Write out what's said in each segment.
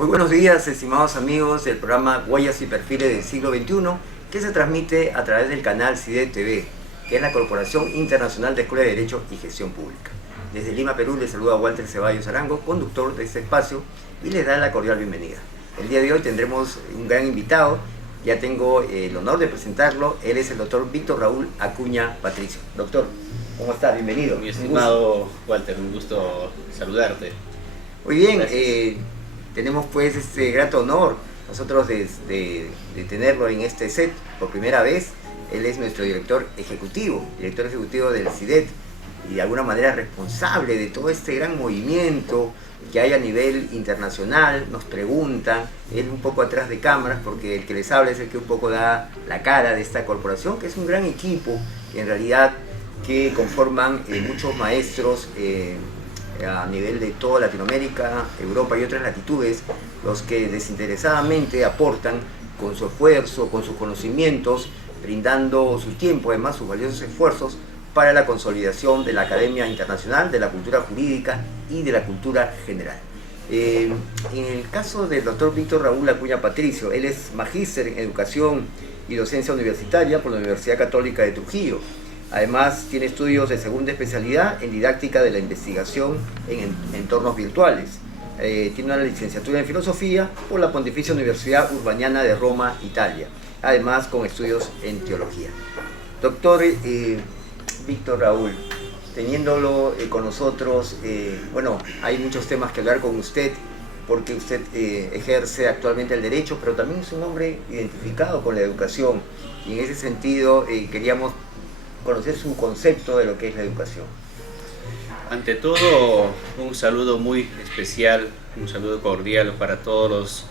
Muy buenos días, estimados amigos del programa Huellas y Perfiles del Siglo XXI, que se transmite a través del canal CIDED TV, que es la Corporación Internacional de Escuela de Derecho y Gestión Pública. Desde Lima, Perú, les saluda Walter Ceballos Arango, conductor de este espacio, y les da la cordial bienvenida. El día de hoy tendremos un gran invitado. Ya tengo el honor de presentarlo. Él es el doctor Víctor Raúl Acuña Patricio. Doctor, ¿cómo está? Bienvenido. Mi estimado Walter, un gusto saludarte. Muy bien, tenemos pues este grato honor nosotros de tenerlo en este set por primera vez. Él es nuestro director ejecutivo del CIDED, y de alguna manera responsable de todo este gran movimiento que hay a nivel internacional. Nos preguntan, él un poco atrás de cámaras, porque el que les habla es el que un poco da la cara de esta corporación, que es un gran equipo, en realidad, que conforman muchos maestros a nivel de toda Latinoamérica, Europa y otras latitudes, los que desinteresadamente aportan con su esfuerzo, con sus conocimientos, brindando su tiempo, además sus valiosos esfuerzos, para la consolidación de la Academia Internacional, de la cultura jurídica y de la cultura general. En el caso del doctor Víctor Raúl Acuña Patricio, él es magíster en Educación y Docencia Universitaria por la Universidad Católica de Trujillo. Además, tiene estudios de segunda especialidad en Didáctica de la Investigación en Entornos Virtuales. Tiene una licenciatura en Filosofía por la Pontificia Universidad Urbaniana de Roma, Italia. Además, con estudios en Teología. Doctor Víctor Raúl, teniéndolo con nosotros, bueno, hay muchos temas que hablar con usted, porque usted ejerce actualmente el derecho, pero también es un hombre identificado con la educación, y en ese sentido queríamos conocer su concepto de lo que es la educación. Ante todo, un saludo muy especial, un saludo cordial para todos los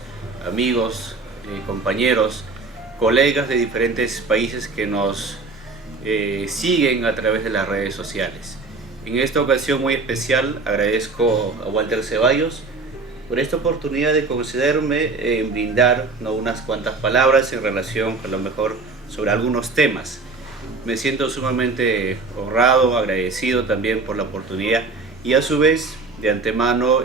amigos, compañeros, colegas de diferentes países que nos siguen a través de las redes sociales. En esta ocasión muy especial agradezco a Walter Ceballos por esta oportunidad de concederme brindar unas cuantas palabras en relación a lo mejor sobre algunos temas. Me siento sumamente honrado, agradecido también por la oportunidad, y a su vez de antemano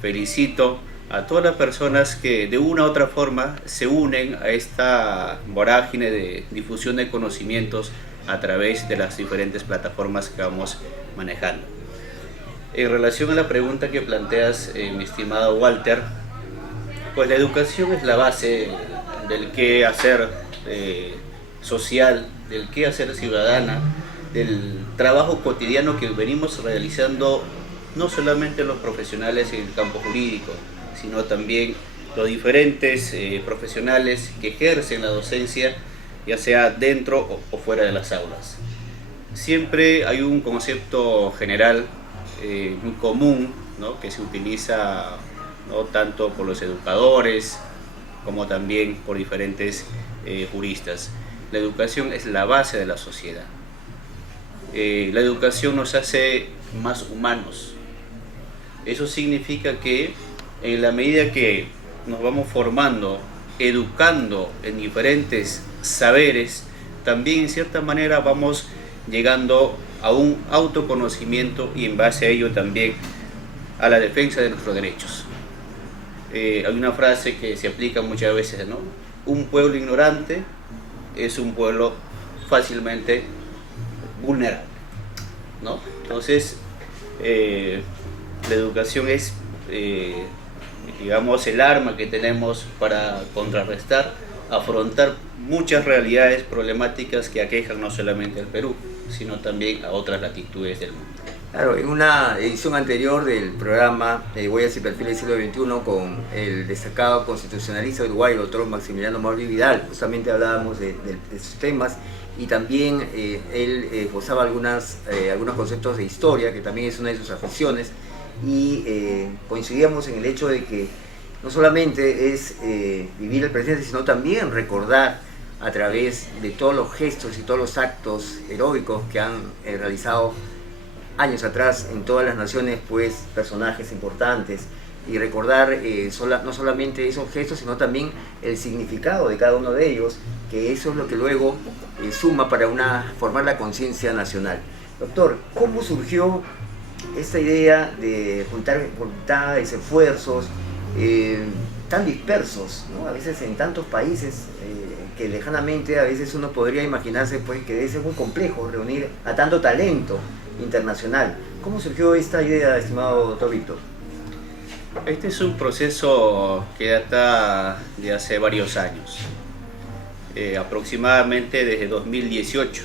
felicito a todas las personas que de una u otra forma se unen a esta vorágine de difusión de conocimientos a través de las diferentes plataformas que vamos manejando. En relación a la pregunta que planteas, mi estimado Walter, pues la educación es la base del qué hacer social, del qué hacer ciudadana, del trabajo cotidiano que venimos realizando no solamente los profesionales en el campo jurídico, sino también los diferentes profesionales que ejercen la docencia, ya sea dentro o fuera de las aulas. Siempre hay un concepto general, muy común, ¿no?, que se utiliza, ¿no?, tanto por los educadores como también por diferentes juristas. La educación es la base de la sociedad. La educación nos hace más humanos. Eso significa que en la medida que nos vamos formando, educando en diferentes saberes, también en cierta manera vamos llegando a un autoconocimiento, y en base a ello también a la defensa de nuestros derechos. Hay una frase que se aplica muchas veces, ¿no? Un pueblo ignorante es un pueblo fácilmente vulnerable, ¿no? Entonces, la educación es digamos, el arma que tenemos para contrarrestar, afrontar muchas realidades problemáticas que aquejan no solamente al Perú, sino también a otras latitudes del mundo. Claro, en una edición anterior del programa Huellas y Perfiles del Siglo XXI, con el destacado constitucionalista uruguayo, el doctor Maximiliano Mauri Vidal, justamente hablábamos de esos temas, y también él esbozaba algunos conceptos de historia, que también es una de sus aficiones, y coincidíamos en el hecho de que no solamente es vivir el presente, sino también recordar a través de todos los gestos y todos los actos heroicos que han realizado años atrás en todas las naciones, pues, personajes importantes, y recordar no solamente esos gestos, sino también el significado de cada uno de ellos, que eso es lo que luego suma para formar la conciencia nacional. Doctor, ¿cómo surgió esta idea de juntar voluntades, esfuerzos tan dispersos, ¿no? A veces en tantos países que lejanamente a veces uno podría imaginarse pues, que debe ser muy complejo reunir a tanto talento internacional. ¿Cómo surgió esta idea, estimado doctor Víctor? Este es un proceso que data de hace varios años, aproximadamente desde 2018.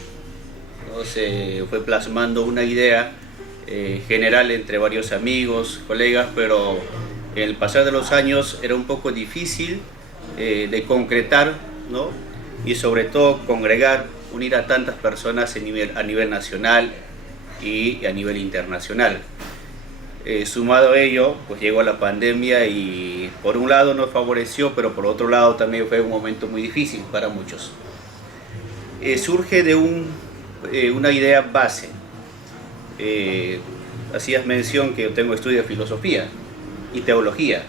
¿No? Se fue plasmando una idea general entre varios amigos, colegas, pero en el pasar de los años era un poco difícil de concretar, ¿no? Y sobre todo congregar, unir a tantas personas a nivel nacional y a nivel internacional. Sumado a ello, pues llegó la pandemia y por un lado nos favoreció, pero por otro lado también fue un momento muy difícil para muchos. Surge de una idea base. Hacías mención que yo tengo estudios de filosofía y teología.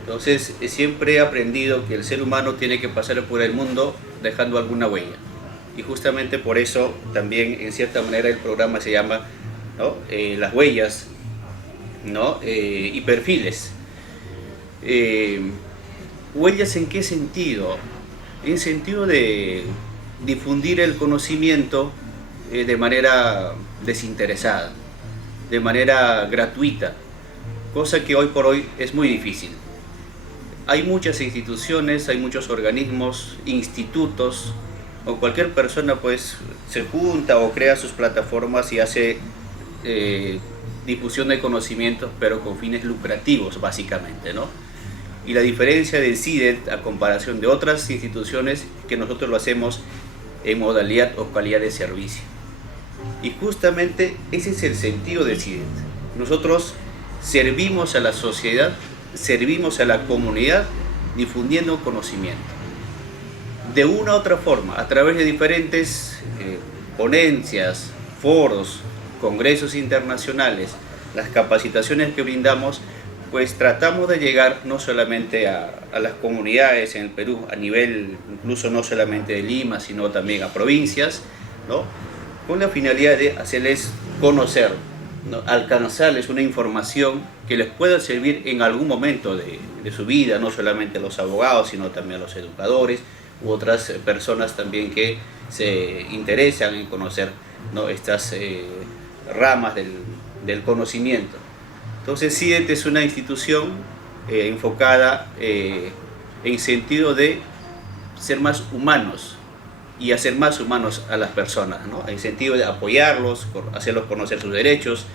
Entonces siempre he aprendido que el ser humano tiene que pasar por el mundo dejando alguna huella. Y justamente por eso también en cierta manera el programa se llama, ¿no? Las huellas, ¿no? Y perfiles. ¿Huellas en qué sentido? En sentido de difundir el conocimiento de manera desinteresada, de manera gratuita, cosa que hoy por hoy es muy difícil. Hay muchas instituciones, hay muchos organismos, institutos, o cualquier persona pues se junta o crea sus plataformas y hace difusión de conocimientos, pero con fines lucrativos básicamente, ¿no? Y la diferencia del CIDET a comparación de otras instituciones que nosotros lo hacemos en modalidad o calidad de servicio. Y justamente ese es el sentido del CIDET. Nosotros servimos a la sociedad, servimos a la comunidad difundiendo conocimiento. De una u otra forma, a través de diferentes ponencias, foros, congresos internacionales, las capacitaciones que brindamos, pues tratamos de llegar no solamente a las comunidades en el Perú, a nivel incluso no solamente de Lima, sino también a provincias, ¿no? Con la finalidad de hacerles conocer, ¿no? Alcanzarles una información que les pueda servir en algún momento de su vida, no solamente a los abogados, sino también a los educadores u otras personas también que se interesan en conocer, ¿no? Estas ramas del conocimiento. Entonces CIDET es una institución enfocada en sentido de ser más humanos y hacer más humanos a las personas, ¿no? En sentido de apoyarlos, hacerlos conocer sus derechos,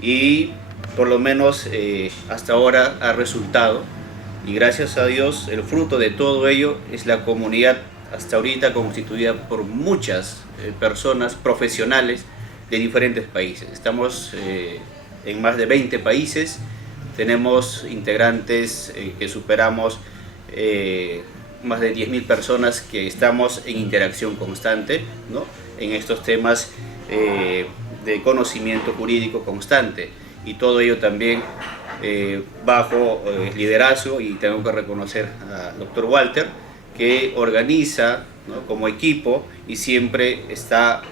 y por lo menos hasta ahora ha resultado, y gracias a Dios el fruto de todo ello es la comunidad hasta ahorita constituida por muchas personas profesionales de diferentes países. Estamos en más de 20 países, tenemos integrantes que superamos más de 10.000 personas que estamos en interacción constante, ¿no? En estos temas de conocimiento jurídico constante, y todo ello también bajo liderazgo, y tengo que reconocer al doctor Walter, que organiza, ¿no? Como equipo, y siempre está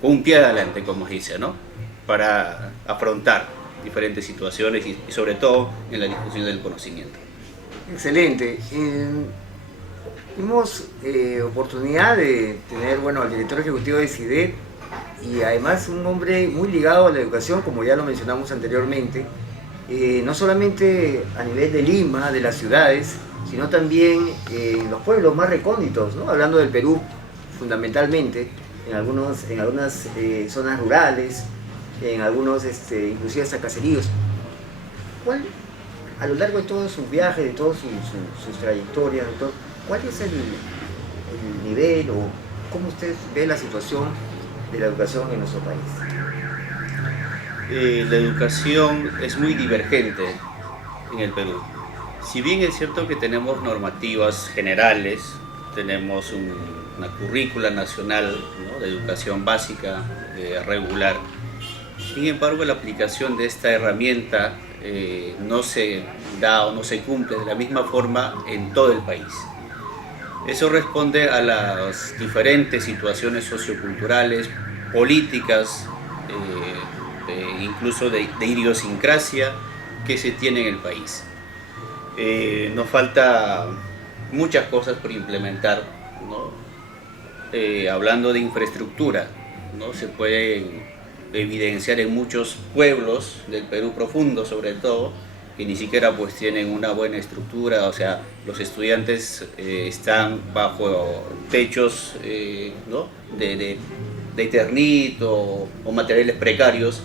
con un pie adelante, como dice, ¿no? Para afrontar diferentes situaciones y sobre todo en la difusión del conocimiento. Excelente. Tuvimos oportunidad de tener, bueno, al director ejecutivo de CIDET, y además un hombre muy ligado a la educación, como ya lo mencionamos anteriormente, no solamente a nivel de Lima, de las ciudades, sino también en los pueblos más recónditos, ¿no? Hablando del Perú fundamentalmente, en algunas zonas rurales, en algunos inclusive hasta caseríos. ¿Cuál, a lo largo de todos sus viajes, de todas sus trayectorias, doctor, cuál es el nivel o cómo usted ve la situación de la educación en nuestro país? La educación es muy divergente en el Perú. Si bien es cierto que tenemos normativas generales, tenemos una currícula nacional, ¿no? De educación básica regular, sin embargo la aplicación de esta herramienta no se da o no se cumple de la misma forma en todo el país. Eso responde a las diferentes situaciones socioculturales, políticas, incluso de idiosincrasia que se tiene en el país. Nos falta muchas cosas por implementar, ¿no? Hablando de infraestructura, ¿no? Se pueden evidenciar en muchos pueblos del Perú profundo, sobre todo, que ni siquiera pues tienen una buena estructura, o sea, los estudiantes están bajo techos, ¿no? de ternito o materiales precarios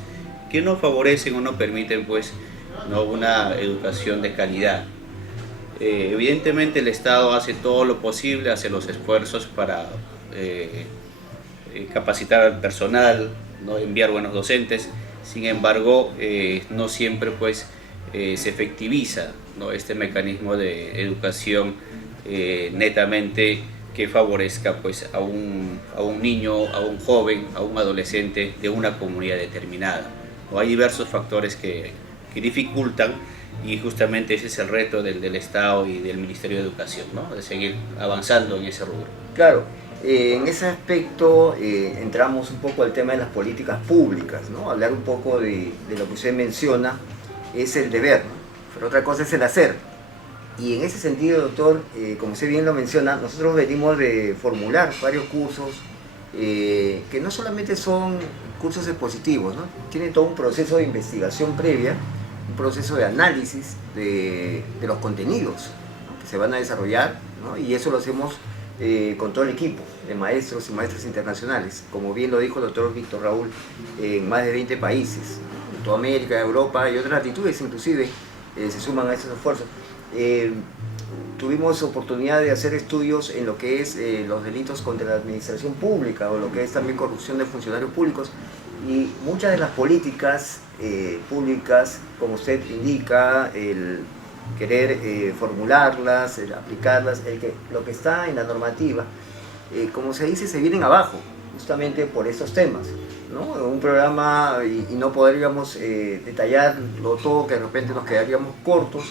que no favorecen o no permiten pues, ¿no? una educación de calidad. Evidentemente el Estado hace todo lo posible, hace los esfuerzos para capacitar al personal, ¿no? enviar buenos docentes, sin embargo no siempre pues, se efectiviza, ¿no? este mecanismo de educación netamente que favorezca pues, a un niño, a un joven, a un adolescente de una comunidad determinada. ¿No? Hay diversos factores que dificultan, y justamente ese es el reto del Estado y del Ministerio de Educación, ¿no? de seguir avanzando en ese rubro. Claro, en ese aspecto entramos un poco al tema de las políticas públicas, ¿no? Hablar un poco de lo que usted menciona es el deber, ¿no? Pero otra cosa es el hacer. Y en ese sentido, doctor, como usted bien lo menciona, nosotros venimos de formular varios cursos que no solamente son cursos expositivos, ¿no? Tienen todo un proceso de investigación previa, un proceso de análisis de los contenidos, ¿no? que se van a desarrollar, ¿no? Y eso lo hacemos con todo el equipo de maestros y maestras internacionales, como bien lo dijo el doctor Víctor Raúl, en más de 20 países, ¿no? en toda América, Europa y otras latitudes inclusive se suman a esos esfuerzos. Tuvimos oportunidad de hacer estudios en lo que es los delitos contra la administración pública o lo que es también corrupción de funcionarios públicos, y muchas de las políticas públicas, como usted indica, el querer formularlas, el aplicarlas, lo que está en la normativa, como se dice, se vienen abajo, justamente por estos temas, ¿no? Un programa, y no podríamos detallarlo todo, que de repente nos quedaríamos cortos,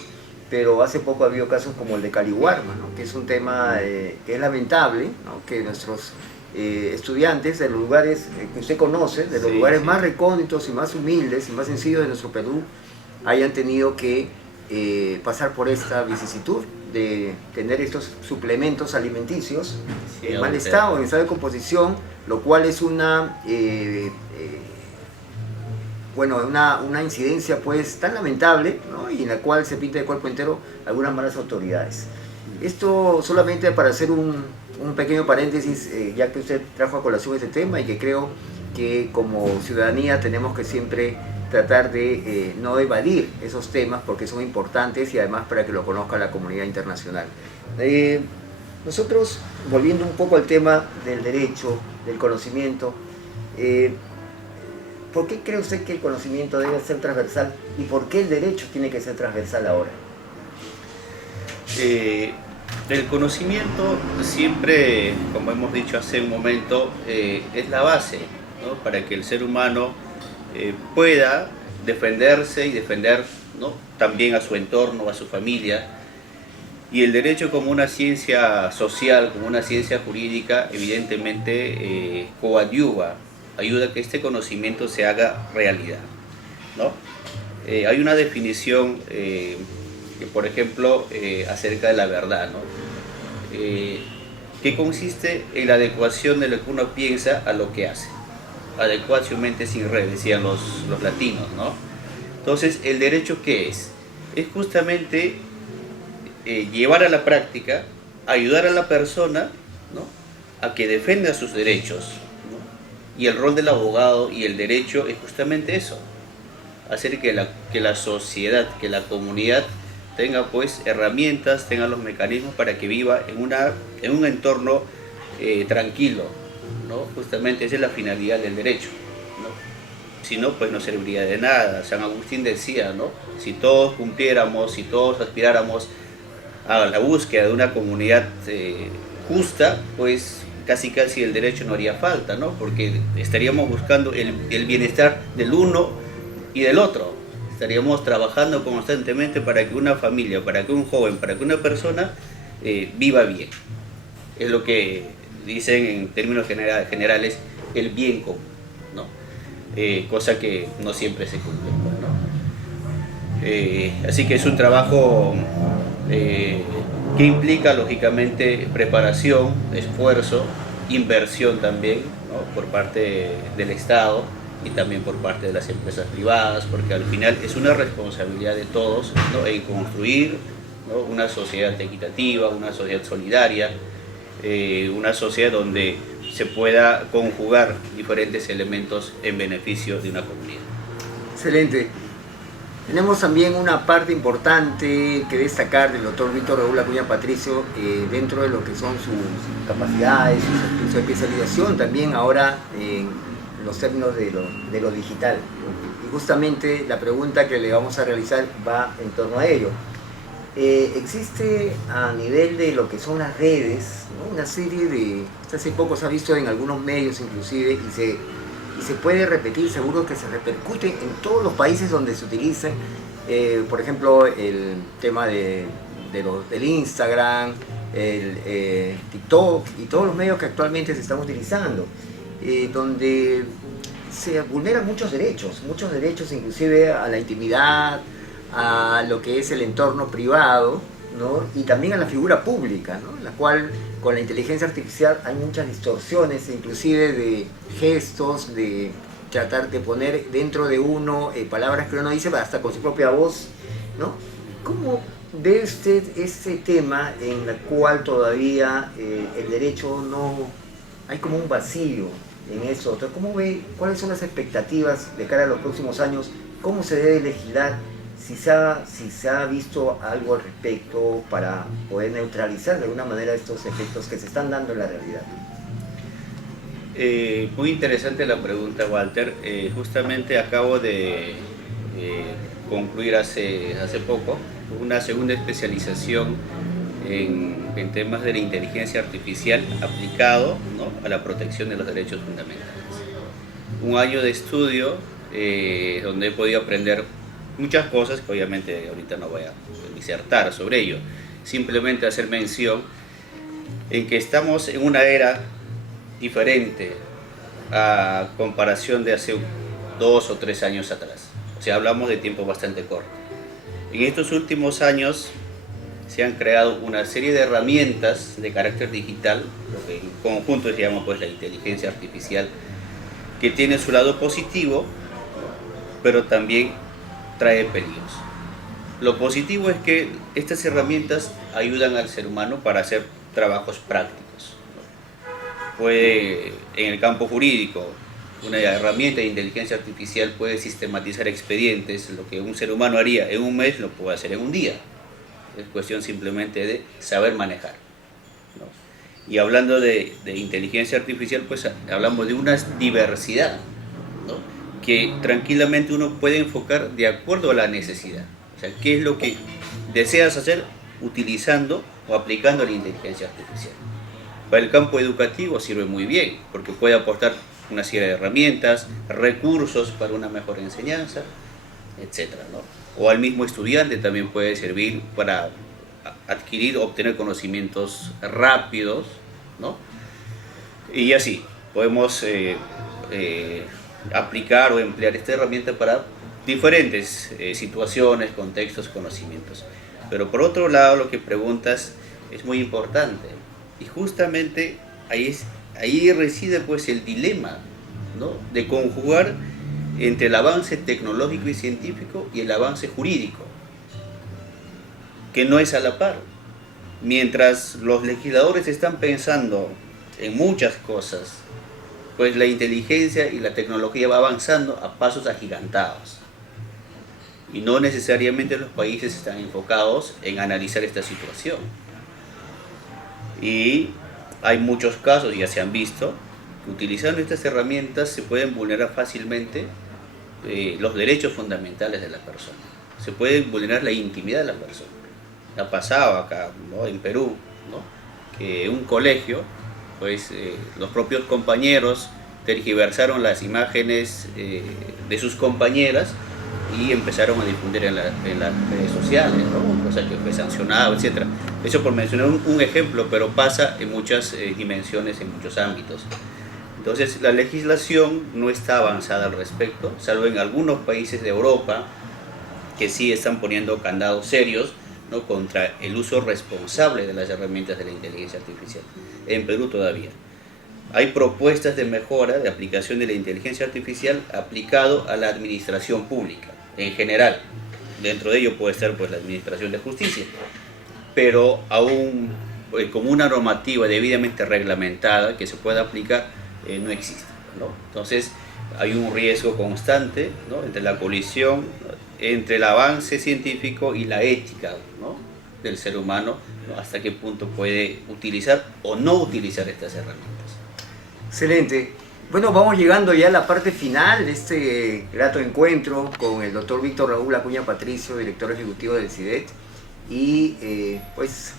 pero hace poco ha habido casos como el de Caliwarma, ¿no? que es un tema que es lamentable, ¿no? que nuestros estudiantes de los lugares que usted conoce, de los lugares más recónditos y más humildes y más sencillos de nuestro Perú, hayan tenido que pasar por esta vicisitud de tener estos suplementos alimenticios en mal estado, en estado de composición, lo cual es una una incidencia pues tan lamentable, ¿no? y en la cual se pinta de cuerpo entero algunas malas autoridades. Esto solamente para hacer un pequeño paréntesis, ya que usted trajo a colación este tema, y que creo que como ciudadanía tenemos que siempre tratar de no evadir esos temas, porque son importantes y además para que lo conozca la comunidad internacional. Nosotros, volviendo un poco al tema del derecho, del conocimiento, ¿por qué cree usted que el conocimiento debe ser transversal y por qué el derecho tiene que ser transversal ahora? El conocimiento siempre, como hemos dicho hace un momento, es la base, ¿no? para que el ser humano pueda defenderse y defender, ¿no? también a su entorno, a su familia. Y el derecho, como una ciencia social, como una ciencia jurídica, evidentemente coadyuva, ayuda a que este conocimiento se haga realidad, ¿no? Hay una definición, por ejemplo, acerca de la verdad, ¿no? Que consiste en la adecuación de lo que uno piensa a lo que hace. Adecuatio mentis in re, decían los latinos, ¿no? Entonces, ¿el derecho qué es? Es justamente llevar a la práctica, ayudar a la persona, ¿no? a que defienda sus derechos, ¿no? Y el rol del abogado y el derecho es justamente eso, hacer que la sociedad, que la comunidad tenga pues herramientas, tenga los mecanismos para que viva en un entorno tranquilo, ¿no? Justamente esa es la finalidad del derecho, ¿no? Si no, pues no serviría de nada. San Agustín decía, ¿no? Si todos cumpliéramos, si todos aspiráramos a la búsqueda de una comunidad justa, pues casi el derecho no haría falta, ¿no? Porque estaríamos buscando el bienestar del uno y del otro. Estaríamos trabajando constantemente para que una familia, para que un joven, para que una persona viva bien. Es lo que dicen en términos generales el bien común, ¿no? Cosa que no siempre se cumple, ¿no? Así que es un trabajo que implica lógicamente preparación, esfuerzo, inversión también, ¿no? Por parte del Estado y también por parte de las empresas privadas, porque al final es una responsabilidad de todos, ¿no? En construir, ¿no? Una sociedad equitativa, una sociedad solidaria, una sociedad donde se pueda conjugar diferentes elementos en beneficio de una comunidad. Excelente. Tenemos también una parte importante que destacar del doctor Víctor Raúl Acuña Patricio dentro de lo que son sus capacidades, su especialización también ahora en los términos de lo digital. Y justamente la pregunta que le vamos a realizar va en torno a ello. Existe a nivel de lo que son las redes, ¿no? Una serie de, hasta hace poco se ha visto en algunos medios inclusive, y se puede repetir, seguro que se repercute en todos los países donde se utilizan, por ejemplo, el tema del Instagram, el TikTok y todos los medios que actualmente se están utilizando, donde se vulneran muchos derechos inclusive a la intimidad, a lo que es el entorno privado, ¿no? Y también a la figura pública, ¿no? En la cual con la inteligencia artificial hay muchas distorsiones, inclusive de gestos, de tratar de poner dentro de uno palabras que uno dice hasta con su propia voz, ¿no? ¿Cómo ve usted este tema en el cual todavía el derecho no... hay como un vacío en eso? ¿Cómo ve, cuáles son las expectativas de cara a los próximos años? ¿Cómo se debe legislar? Si se ha visto algo al respecto para poder neutralizar de alguna manera estos efectos que se están dando en la realidad. Muy interesante la pregunta, Walter. Justamente acabo de concluir hace poco una segunda especialización en temas de la inteligencia artificial aplicado, ¿no? A la protección de los derechos fundamentales. Un año de estudio donde he podido aprender muchas cosas que obviamente ahorita no voy a disertar sobre ello, simplemente hacer mención en que estamos en una era diferente a comparación de hace 2 o 3 años atrás. O sea, hablamos de tiempo bastante corto. En estos últimos años se han creado una serie de herramientas de carácter digital, lo que en conjunto se llama pues la inteligencia artificial, que tiene su lado positivo, pero también trae peligros. Lo positivo es que estas herramientas ayudan al ser humano para hacer trabajos prácticos. Puede, en el campo jurídico, una herramienta de inteligencia artificial puede sistematizar expedientes, lo que un ser humano haría en un mes lo puede hacer en un día. Es cuestión simplemente de saber manejar, ¿no? Y hablando de inteligencia artificial, pues hablamos de una diversidad, ¿no? Que tranquilamente uno puede enfocar de acuerdo a la necesidad. O sea, qué es lo que deseas hacer utilizando o aplicando la inteligencia artificial. Para el campo educativo sirve muy bien, porque puede aportar una serie de herramientas, recursos para una mejor enseñanza, etc., ¿no? O al mismo estudiante también puede servir para adquirir o obtener conocimientos rápidos, ¿no? Y así, podemos aplicar o emplear esta herramienta para diferentes situaciones, contextos, conocimientos. Pero por otro lado, lo que preguntas es muy importante y justamente ahí reside pues el dilema, ¿no? De conjugar entre el avance tecnológico y científico y el avance jurídico, que no es a la par. Mientras los legisladores están pensando en muchas cosas, pues la inteligencia y la tecnología va avanzando a pasos agigantados. Y no necesariamente los países están enfocados en analizar esta situación. Y hay muchos casos, ya se han visto, que utilizando estas herramientas se pueden vulnerar fácilmente los derechos fundamentales de la persona. Se puede vulnerar la intimidad de la persona. Ha pasado acá, ¿no? En Perú, ¿no? Que un colegio, pues los propios compañeros tergiversaron las imágenes de sus compañeras y empezaron a difundir en las redes sociales, ¿no? Cosa que fue sancionado, etc. Eso por mencionar un ejemplo, pero pasa en muchas dimensiones, en muchos ámbitos. Entonces la legislación no está avanzada al respecto, salvo en algunos países de Europa que sí están poniendo candados serios, ¿no?, contra el uso responsable de las herramientas de la inteligencia artificial. En Perú todavía hay propuestas de mejora de aplicación de la inteligencia artificial aplicado a la administración pública en general. Dentro de ello puede estar pues la administración de justicia, pero aún como una normativa debidamente reglamentada que se pueda aplicar no existe, ¿no? Entonces hay un riesgo constante, ¿no?, entre la colisión, ¿no?, entre el avance científico y la ética, ¿no?, del ser humano, ¿no?, hasta qué punto puede utilizar o no utilizar estas herramientas. Excelente. Bueno, vamos llegando ya a la parte final de este grato encuentro con el doctor Víctor Raúl Acuña Patricio, director ejecutivo del CIDET, y pues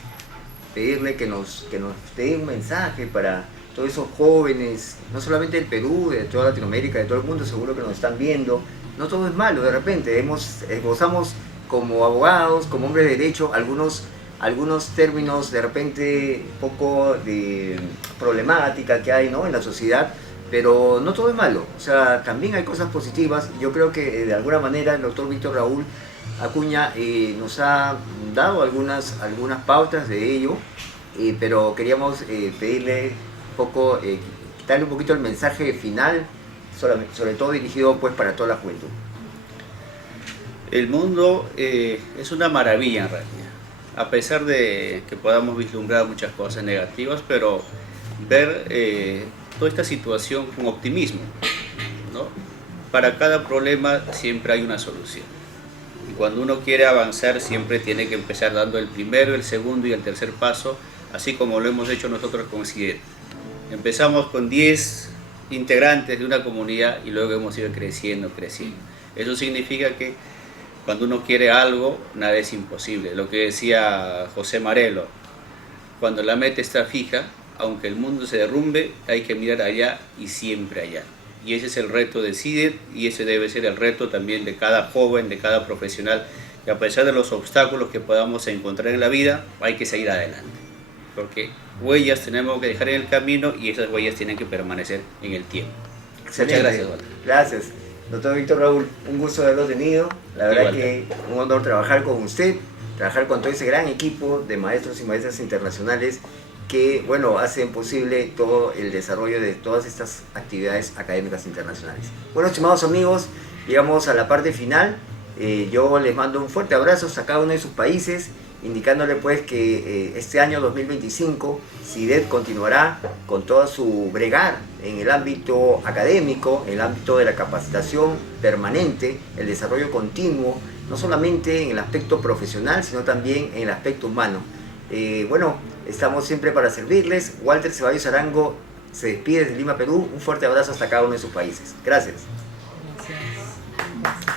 pedirle que nos dé un mensaje para todos esos jóvenes, no solamente del Perú, de toda Latinoamérica, de todo el mundo, seguro que nos están viendo. No todo es malo, de repente gozamos como abogados, como hombres de derecho, algunos términos de repente poco de problemática que hay, ¿no?, en la sociedad, pero no todo es malo, o sea, también hay cosas positivas. Yo creo que de alguna manera el doctor Víctor Raúl Acuña nos ha dado algunas pautas de ello, pero queríamos pedirle un poco, darle un poquito el mensaje final, sobre todo dirigido pues para toda la juventud. El mundo es una maravilla en realidad, a pesar de que podamos vislumbrar muchas cosas negativas, pero ver toda esta situación con optimismo, ¿no? Para cada problema siempre hay una solución. Y cuando uno quiere avanzar siempre tiene que empezar dando el primero, el segundo y el tercer paso, así como lo hemos hecho nosotros con CIDET. Empezamos con 10 integrantes de una comunidad y luego hemos ido creciendo. Eso significa que cuando uno quiere algo, nada es imposible. Lo que decía José Marelo, cuando la meta está fija, aunque el mundo se derrumbe, hay que mirar allá y siempre allá. Y ese es el reto de CIDET y ese debe ser el reto también de cada joven, de cada profesional, que a pesar de los obstáculos que podamos encontrar en la vida, hay que seguir adelante. Porque huellas tenemos que dejar en el camino y esas huellas tienen que permanecer en el tiempo. Excelente. Muchas gracias, Walter. Gracias. Doctor Víctor Raúl, un gusto haberlo tenido. La verdad que un honor trabajar con usted, trabajar con todo ese gran equipo de maestros y maestras internacionales que, bueno, hacen posible todo el desarrollo de todas estas actividades académicas internacionales. Bueno, estimados amigos, llegamos a la parte final. Yo les mando un fuerte abrazo a cada uno de sus países, indicándole pues que este año 2025 CIDET continuará con toda su bregar en el ámbito académico, en el ámbito de la capacitación permanente, el desarrollo continuo, no solamente en el aspecto profesional, sino también en el aspecto humano. Bueno, estamos siempre para servirles. Walter Ceballos Arango se despide desde Lima, Perú. Un fuerte abrazo hasta cada uno de sus países. Gracias. Gracias.